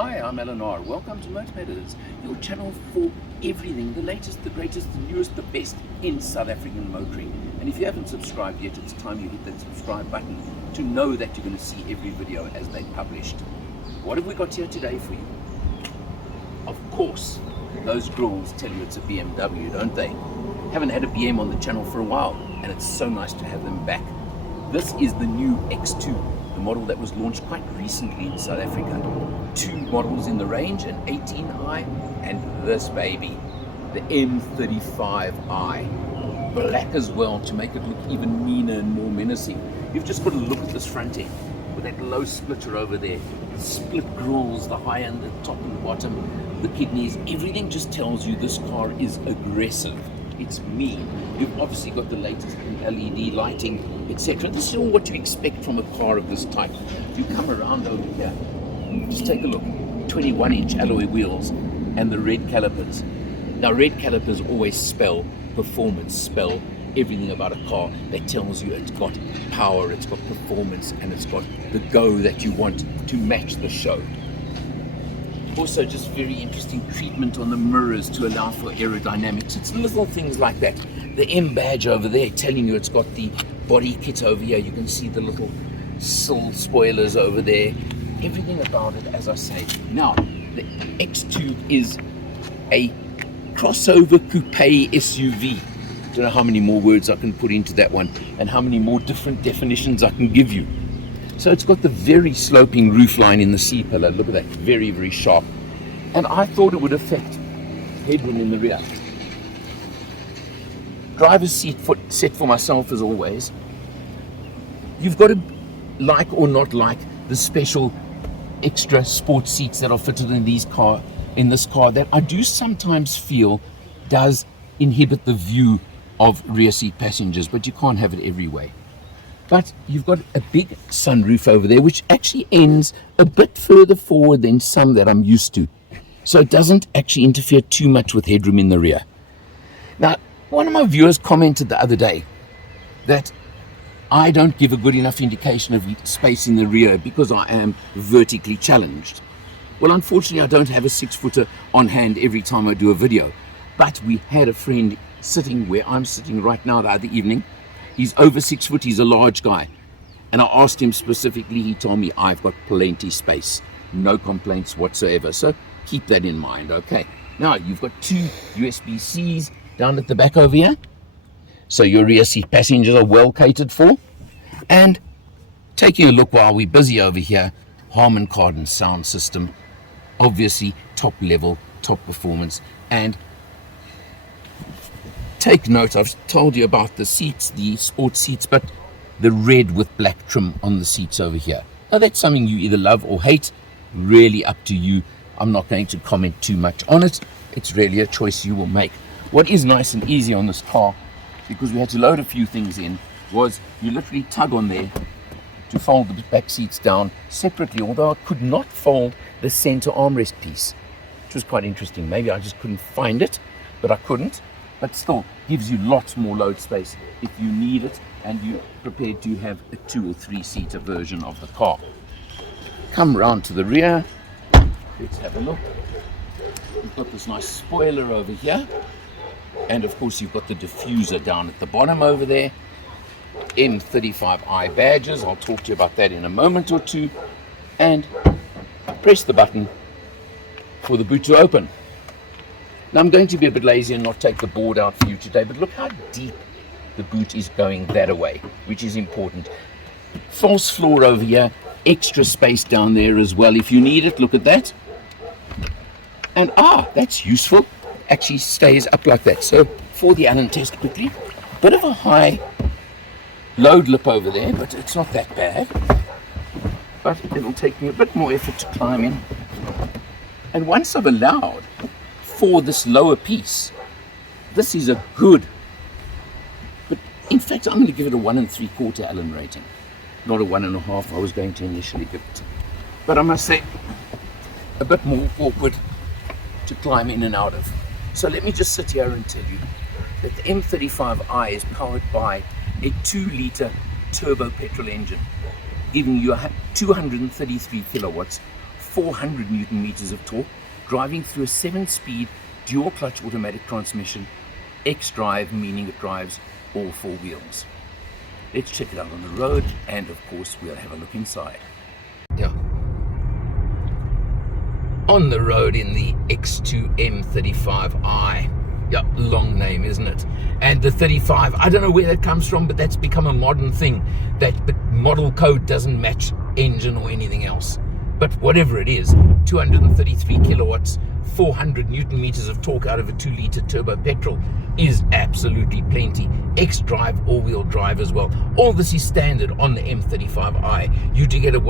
Hi, I'm Eleanor. Welcome to MotorMatters, your channel for everything, the latest, the greatest, the newest, the best in South African motoring. And if you haven't subscribed yet, it's time you hit that subscribe button to know that you're going to see every video as they're published. What have we got here today for you? Of course, those grills tell you it's a BMW, don't they? Haven't had a BM on the channel for a while, and it's so nice to have them back. This is the new X2. The model that was launched quite recently in South Africa. Two models in the range, an 18i and this baby, the M35i. Black as well to make it look even meaner and more menacing. You've just got to look at this front end with that low splitter over there. The split grills, the high end, the top and bottom, the kidneys, everything just tells you this car is aggressive. It's mean. You've obviously got the latest in LED lighting, etc. This is all what you expect from a car of this type. If you come around over here, just take a look. 21-inch alloy wheels and the red calipers. Now, red calipers always spell performance, spell everything about a car that tells you it's got power, it's got performance, and it's got the go that you want to match the show. Also, just very interesting treatment on the mirrors to allow for aerodynamics. It's little things like that. The M badge over there telling you it's got the body kit over here. You can see the little sill spoilers over there. Everything about it, as I say. Now, the X2 is a crossover coupe SUV. Don't know how many more words I can put into that one and how many more different definitions I can give you. So it's got the very sloping roofline in the C-pillar. Look at that, very, very sharp. And I thought it would affect headroom in the rear. Driver's seat set for myself as always. You've got to like or not like the special extra sports seats that are fitted in this car that I do sometimes feel does inhibit the view of rear seat passengers, but you can't have it every way. But you've got a big sunroof over there, which actually ends a bit further forward than some that I'm used to. So it doesn't actually interfere too much with headroom in the rear. Now, one of my viewers commented the other day that I don't give a good enough indication of space in the rear because I am vertically challenged. Well, unfortunately, I don't have a 6-footer on hand every time I do a video. But we had a friend sitting where I'm sitting right now the other evening. He's over 6 foot, he's a large guy. And I asked him specifically, he told me I've got plenty space. No complaints whatsoever. So keep that in mind, okay? Now, you've got two USB-Cs down at the back over here. So your rear seat passengers are well catered for. And taking a look while we're busy over here, Harman Kardon sound system. Obviously, top level, top performance. And take note, I've told you about the seats, the sports seats, but the red with black trim on the seats over here. Now that's something you either love or hate, really up to you. I'm not going to comment too much on it. It's really a choice you will make. What is nice and easy on this car, because we had to load a few things in, was you literally tug on there to fold the back seats down separately, although I could not fold the center armrest piece, which was quite interesting. Maybe I just couldn't find it, but I couldn't. But still gives you lots more load space if you need it and you're prepared to have a 2 or 3 seater version of the car. Come round to the rear. Let's have a look. You've got this nice spoiler over here. And of course you've got the diffuser down at the bottom over there. M35I badges. I'll talk to you about that in a moment or two. And press the button for the boot to open. Now, I'm going to be a bit lazy and not take the board out for you today, but look how deep the boot is going that away, which is important. False floor over here, extra space down there as well. If you need it, look at that. And that's useful. Actually stays up like that. So for the Allen test quickly, bit of a high load lip over there, but it's not that bad. But it'll take me a bit more effort to climb in. And once I've allowed for this lower piece, this is a good, but in fact I'm going to give it a 1 3/4 Allen rating, not a 1.5 I was going to initially give it. But I must say, a bit more awkward to climb in and out of. So let me just sit here and tell you that the M35i is powered by a 2-litre turbo petrol engine, giving you 233 kilowatts 400 Newton meters of torque, driving through a 7-speed dual clutch automatic transmission, X-drive, meaning it drives all 4 wheels. Let's check it out on the road, and of course we'll have a look inside. Yeah. On the road in the X2 M35i. Yeah, long name, isn't it? And the 35, I don't know where that comes from, but that's become a modern thing, that the model code doesn't match engine or anything else. But whatever it is, 233 kilowatts, 400 Newton meters of torque out of a 2-litre turbo petrol is absolutely plenty. X-drive, all-wheel drive as well. All this is standard on the M35i. You do get an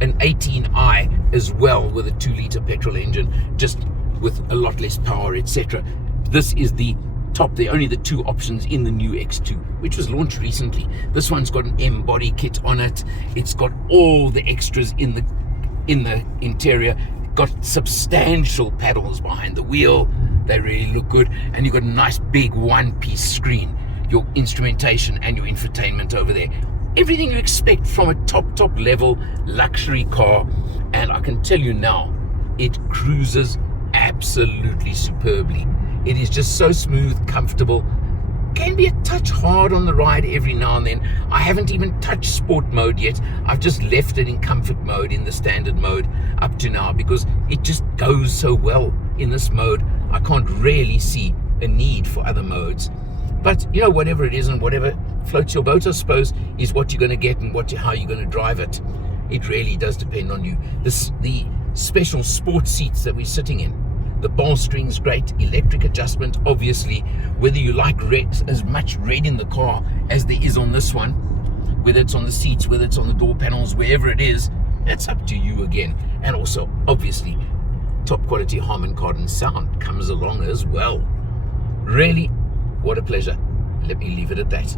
18i as well with a 2-litre petrol engine, just with a lot less power, etc. This is the top. They're only the 2 options in the new X2, which was launched recently. This one's got an M body kit on it. It's got all the extras in the interior. Got substantial paddles behind the wheel. They really look good. And you've got a nice big one-piece screen. Your instrumentation and your infotainment over there. Everything you expect from a top level luxury car. And I can tell you now, it cruises absolutely superbly. It is just so smooth, comfortable. Can be a touch hard on the ride every now and then. I haven't even touched sport mode yet. I've just left it in comfort mode, in the standard mode up to now, because it just goes so well in this mode. I can't really see a need for other modes. But you know, whatever it is and whatever floats your boat, I suppose, is what you're going to get and how you're going to drive it. It really does depend on you. The special sports seats that we're sitting in, the bolstering's great, electric adjustment, obviously. Whether you like red, as much red in the car as there is on this one, whether it's on the seats, whether it's on the door panels, wherever it is, that's up to you again. And also, obviously, top quality Harman Kardon sound comes along as well. Really, what a pleasure. Let me leave it at that.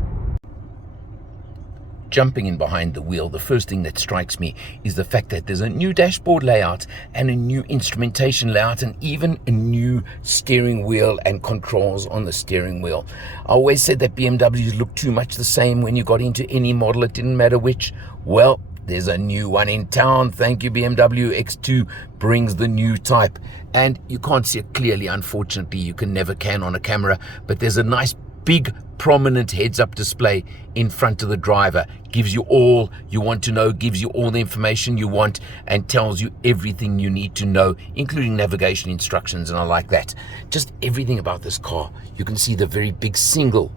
Jumping in behind the wheel, the first thing that strikes me is the fact that there's a new dashboard layout and a new instrumentation layout and even a new steering wheel and controls on the steering wheel. I always said that BMWs look too much the same when you got into any model. It didn't matter which. Well, there's a new one in town. Thank you, BMW. X2 brings the new type. And you can't see it clearly, unfortunately. You can on a camera. But there's a nice big prominent heads-up display in front of the driver. Gives you all you want to know, gives you all the information you want, and tells you everything you need to know, including navigation instructions, and I like that. Just everything about this car. You can see the very big single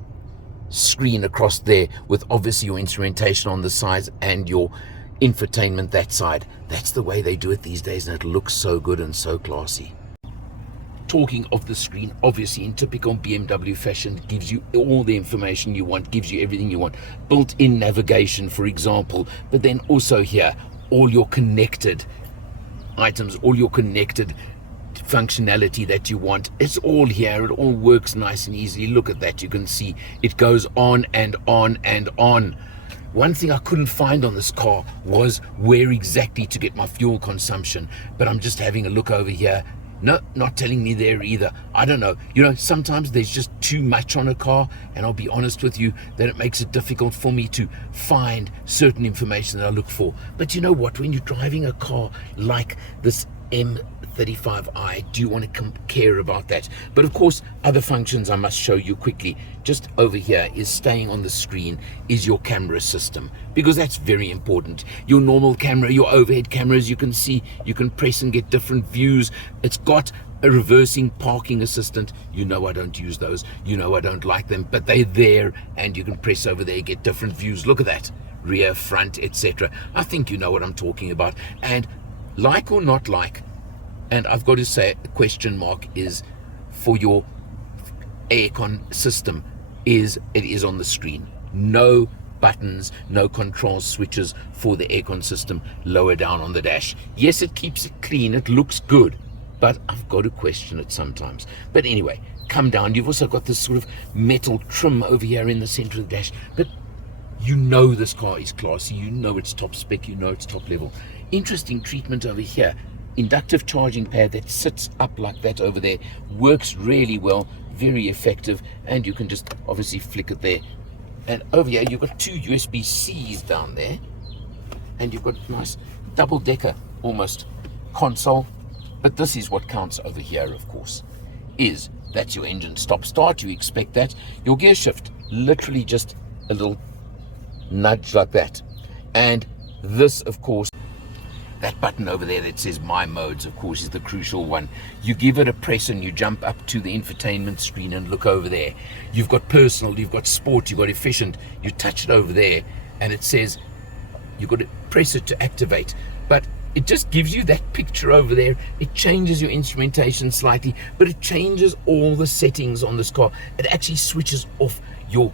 screen across there with obviously your instrumentation on the sides and your infotainment that side. That's the way they do it these days, and it looks so good and so classy. Talking of the screen, obviously in typical BMW fashion, gives you all the information you want, gives you everything you want. Built-in navigation, for example, but then also here, all your connected items, all your connected functionality that you want. It's all here. It all works nice and easily. Look at that. You can see it goes on and on and on. One thing I couldn't find on this car was where exactly to get my fuel consumption, but I'm just having a look over here. No, not telling me there either. I don't know. You know, sometimes there's just too much on a car, and I'll be honest with you, that it makes it difficult for me to find certain information that I look for. But you know what? When you're driving a car like this M35i, do you want to care about that? But of course, other functions I must show you quickly. Just over here is staying on the screen is your camera system, because that's very important. Your normal camera, your overhead cameras, you can see, you can press and get different views. It's got a reversing parking assistant. You know I don't use those. You know I don't like them, but they're there, and you can press over there, get different views. Look at that. Rear, front, etc. I think you know what I'm talking about. And like or not like, and I've got to say a question mark is for your aircon system, it is on the screen. No buttons, no control switches for the aircon system lower down on the dash. Yes, it keeps it clean, it looks good, but I've got to question it sometimes. But anyway, come down. You've also got this sort of metal trim over here in the center of the dash, but you know this car is classy, you know it's top spec, you know it's top level. Interesting treatment over here. Inductive charging pad that sits up like that over there, works really well, very effective, and you can just obviously flick it there. And over here you've got two USB-Cs down there, and you've got nice double-decker almost console. But this is what counts over here, of course, is that's your engine stop-start. You expect that. Your gear shift, literally just a little nudge like that. And this, of course, that button over there that says My Modes, of course, is the crucial one. You give it a press and you jump up to the infotainment screen and look over there. You've got personal, you've got sport, you've got efficient. You touch it over there and it says you've got to press it to activate. But it just gives you that picture over there. It changes your instrumentation slightly, but it changes all the settings on this car. It actually switches off your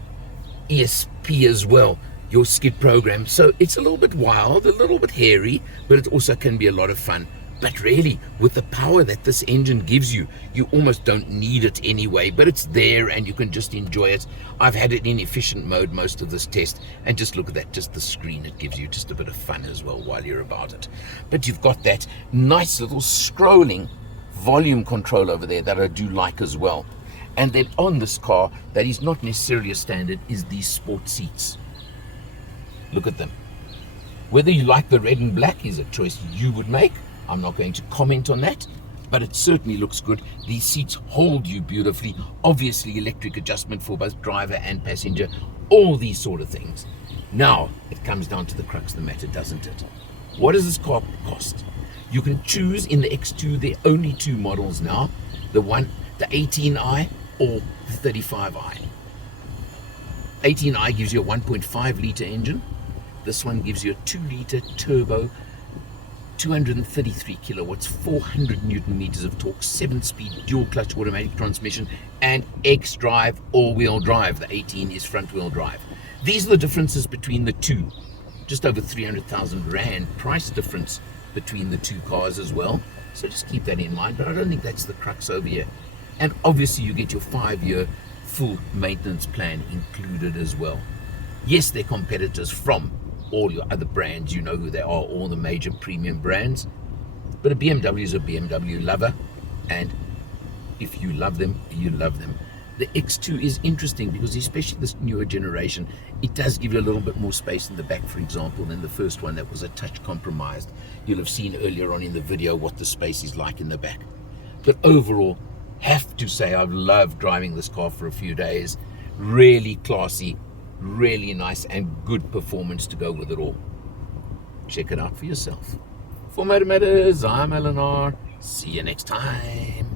ESP as well, your skid program. So it's a little bit wild, a little bit hairy, but it also can be a lot of fun. But really, with the power that this engine gives you, you almost don't need it anyway, but it's there and you can just enjoy it. I've had it in efficient mode most of this test, and just look at that, just the screen. It gives you just a bit of fun as well while you're about it. But you've got that nice little scrolling volume control over there that I do like as well. And then on this car, that is not necessarily a standard, is these sport seats. Look at them. Whether you like the red and black is a choice you would make. I'm not going to comment on that, but it certainly looks good. These seats hold you beautifully. Obviously, electric adjustment for both driver and passenger, all these sort of things. Now, it comes down to the crux of the matter, doesn't it? What does this car cost? You can choose in the X2, there are only two models now, the 18i or the 35i. 18i gives you a 1.5 litre engine. This one gives you a 2 litre turbo, 233 kilowatts, 400 newton meters of torque, 7-speed dual clutch automatic transmission, and X-drive all-wheel drive. The 18 is front-wheel drive. These are the differences between the two. Just over 300,000 Rand price difference between the two cars as well. So just keep that in mind, but I don't think that's the crux over here. And obviously you get your 5-year full maintenance plan included as well. Yes, they're competitors from all your other brands, you know who they are, all the major premium brands. But a BMW is a BMW lover, and if you love them, you love them. The X2 is interesting because, especially this newer generation, it does give you a little bit more space in the back, for example, than the first one that was a touch compromised. You'll have seen earlier on in the video what the space is like in the back. But overall, have to say I've loved driving this car for a few days. Really classy, really nice, and good performance to go with it all. Check it out for yourself. For MotorMatters, I'm Eleanor. See you next time.